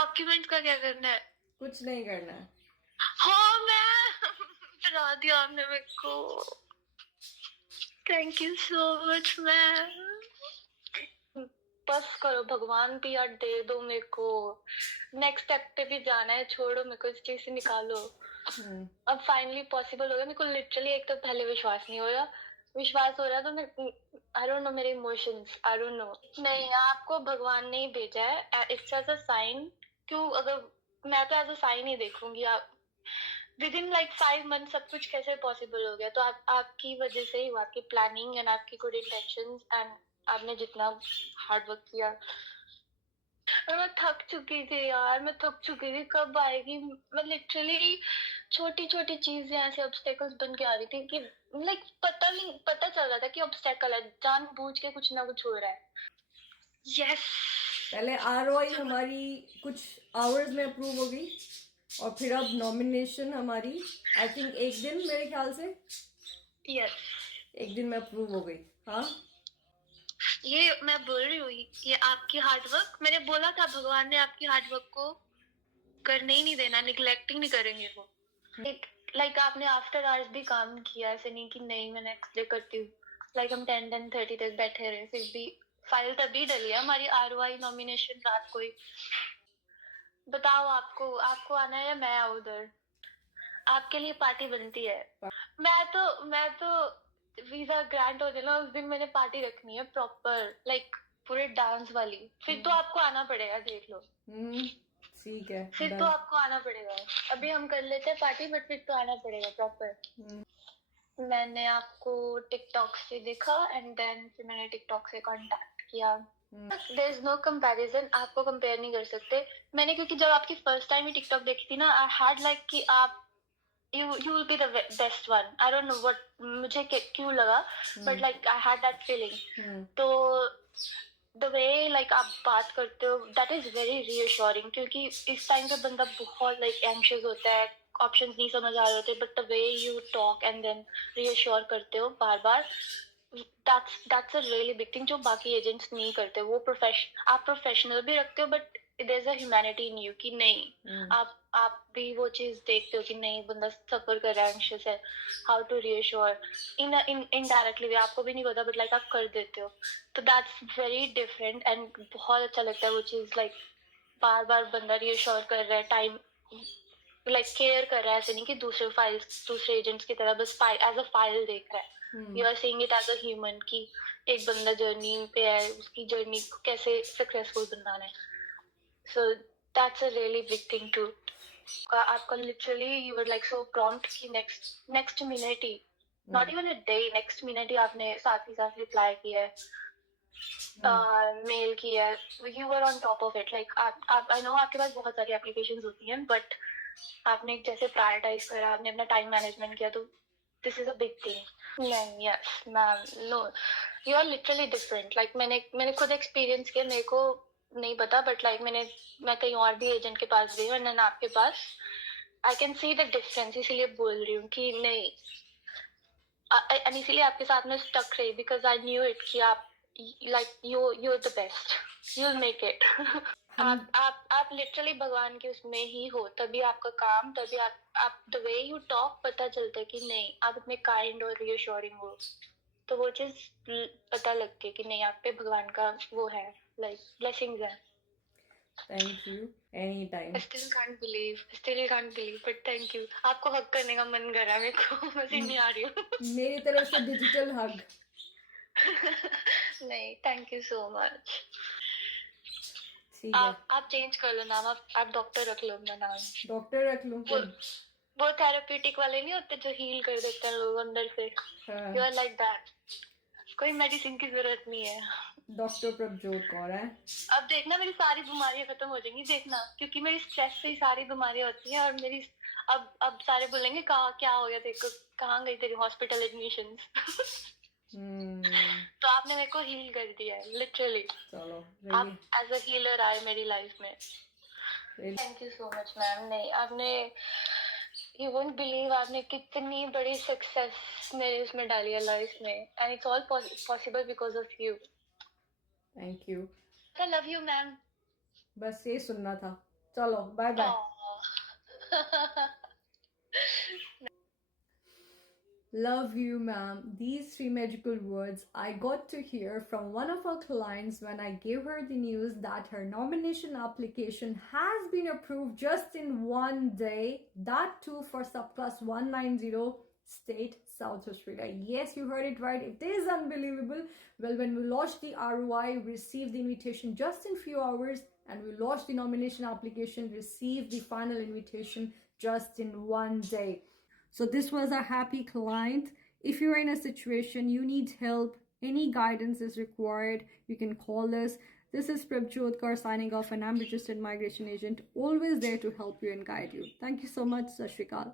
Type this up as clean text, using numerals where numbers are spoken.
Document का क्या करना है? कुछ नहीं करना है। हाँ मैं बना दिया आपने मेरे को। Thank you so much ma'am. बस करो, भगवान भी यार दे दो मेरे को। नेक्स्ट स्टेप पे भी जाना है, छोड़ो मेरे को इस चीज से निकालो। अब फाइनली पॉसिबल हो गया। मेरे को लिटरली एक तो पहले विश्वास नहीं हो रहा, विश्वास हो रहा तो मैं आई डोंट नो मेरे इमोशंस, आई डोंट नो। नहीं, आपको भगवान ने ही भेजा है, इट्स एज अ साइन। क्यों? अगर मैं तो एज अ साइन ही देखूंगी। आप विद इन लाइक 5 मंथ सब कुछ कैसे पॉसिबल हो गया? तो आपकी वजह से ही हुआ, आपकी प्लानिंग एंड आपकी गुड इंटेंशंस एंड आपने जितना हार्ड वर्क किया। और मैं थक चुकी थी यार, मैं थक चुकी थी। कब आएगी? मैं लिटरली छोटी छोटी चीजें ऐसे ऑब्स्टेकल्स बन के आ रही थी कि लाइक पता चल रहा था कि ऑब्स्टेकल है, जानबूझ के कुछ ना कुछ हो रहा है। यस। पहले आरओआई हमारी कुछ आवर्स में अप्रूव हो गई और फिर अब नॉमिनेशन हमारी आई थिंक एक दिन, मेरे ख्याल से यस, एक दिन में अप्रूव हो गई। हाँ, ये मैं बोल रही हूँ, ये आपकी हार्डवर्क। मैंने बोला था भगवान ने आपकी हार्डवर्क को करने ही नहीं देना, निग्लेक्ट ही नहीं करेंगे वो। लाइक आपने आफ्टर आवर्स भी काम किया, ऐसे नहीं कि नहीं मैं नेक्स्ट डे करती हूँ। लाइक हम 10-10:30 तक बैठे रहे, फिर भी फाइल तभी डली है हमारी आरओआई नॉमिनेशन रात को ही। बताओ, आपको आपको आना है या मैं आऊँ उधर? आपके लिए पार्टी बनती है। मैं तो वीजा ग्रांट हो जाए ना, उस दिन मैंने पार्टी रखनी है प्रॉपर, लाइक पूरे डांस वाली। फिर तो आपको आना पड़ेगा, देख लो। ठीक है, फिर तो आपको आना पड़ेगा। अभी हम कर लेते हैं पार्टी, बट फिर तो आना पड़ेगा प्रॉपर। मैंने आपको टिकटॉक से देखा एंड देन फिर मैंने टिकटॉक से कांटेक्ट किया। देयर इज नो कंपैरिजन, आपको कंपेयर नहीं कर सकते। मैंने क्योंकि जब आपकी फर्स्ट टाइम ही टिकटॉक देखी थी ना, आई हैड लाइक कि आप you will be the best one. I don't know what मुझे क्यों लगा, but like I had that feeling. तो the way like आप बात करते हो, that is very reassuring, क्योंकि इस टाइम पे बंदा बहुत like anxious होता है, ऑप्शंस नहीं समझ आ रहे होते, but the way you talk and then reassure करते हो बार बार, that's a really big thing जो बाकी एजेंट्स नहीं करते। वो आप प्रोफेशनल भी रखते हो, but there's a humanity in you कि नहीं, आप भी वो चीज देखते हो कि नहीं बंदा सफर कर रहा है, एंशियस है, how to reassure in indirectly भी, आपको भी नहीं पता बट लाइक आप कर देते हो। तो दैट्स वेरी डिफरेंट एंड बहुत अच्छा लगता है वो चीज। लाइक बार बार बंदा रीअश्योर कर रहा है, टाइम लाइक केयर कर रहा है, ऐसे नहीं कि दूसरे एजेंट्स की तरह बस एज अ फाइल देख रहा है। You are seeing it as a human कि एक बंदा जर्नी पे है, उसकी जर्नी को कैसे सक्सेसफुल बनाना है। So that's a really big thing too. आपका literally you were like so prompt कि next minute he, not even a day, next minute ही आपने साथ ही साथ reply किया है, मेल किया है। You were on top of it. Like आप I know आपके पास बहुत सारी applications होती हैं, but आपने जैसे प्रायोरिटाइज करा, आपने अपना टाइम मैनेजमेंट किया, तो this is a big thing. नहीं, yes ma'am, no, you are literally different. Like मैंने खुद एक्सपीरियंस किया, मेरे को नहीं पता, बट लाइक मैं कहीं और भी एजेंट के पास गई और देन आपके पास, I can see the difference. इसीलिए बोल रही हूँ कि नहीं, इसीलिए आपके साथ में स्टक रही, बिकॉज आई न्यू इट कि आप like you the best, you will make it. आप लिटरली भगवान के उसमें ही हो, तभी आपका काम, तभी आप द वे यू टॉक पता चलता है कि नहीं आप इतने काइंड और रियश्योरिंग हो। तो वो चीज पता लगती है कि नहीं आप पे भगवान का वो है, लाइक ब्लेसिंग्स है। Thank you, any time. still can't believe but thank you। आपको हक करने का मन कर रहा है मेरे को, बस नहीं आ रही हूँ। मेरी तरफ से डिजिटल हग। नहीं, थैंक यू सो मच। ठीक है, आप चेंज कर लो नाम, आप डॉक्टर रख लो अपना नाम। डॉक्टर रख लूं फिर? वो थेरेप्यूटिक वाले नहीं होते जो हील कर देते हैं लोग अंदर से, यू आर लाइक दैट। कोई मेडिसिन की जरूरत नहीं है। डॉक्टर प्रभजोत कौर है। अब देखना मेरी सारी बीमारियां खत्म हो जाएंगी, देखना, क्योंकि मेरी स्ट्रेस से ही सारी बीमारियां होती हैं। और मेरी अब सारे बोलेंगे कहाँ क्या हो गया तेरे को, कहाँ गई तेरी हॉस्पिटल एडमिशन। तो आपने मेरे को हील कर दिया है लिटरली। चलो, आप एज अ हीलर आए मेरी लाइफ में। Thank you so much ma'am. नहीं, आपने यू वोंट बिलीव आपने कितनी बड़ी सक्सेस मेरे उसमें डाली है लाइफ में, and it's all possible because of you. Thank you. I love you ma'am. बस ये सुनना था। चलो bye bye. Aw. Love you, ma'am. These three magical words I got to hear from one of our clients when I gave her the news that her nomination application has been approved just in one day. That too for subclass 190 state South Australia. Yes, you heard it right. It is unbelievable. Well, when we launched the ROI, we received the invitation just in few hours, and we launched the nomination application, received the final invitation just in one day. So this was a happy client. If you're in a situation you need help, any guidance is required, you can call us. This is Prabjot Kaur signing off, and I'm registered migration agent, always there to help you and guide you. Thank you so much. Sat Shri Akal.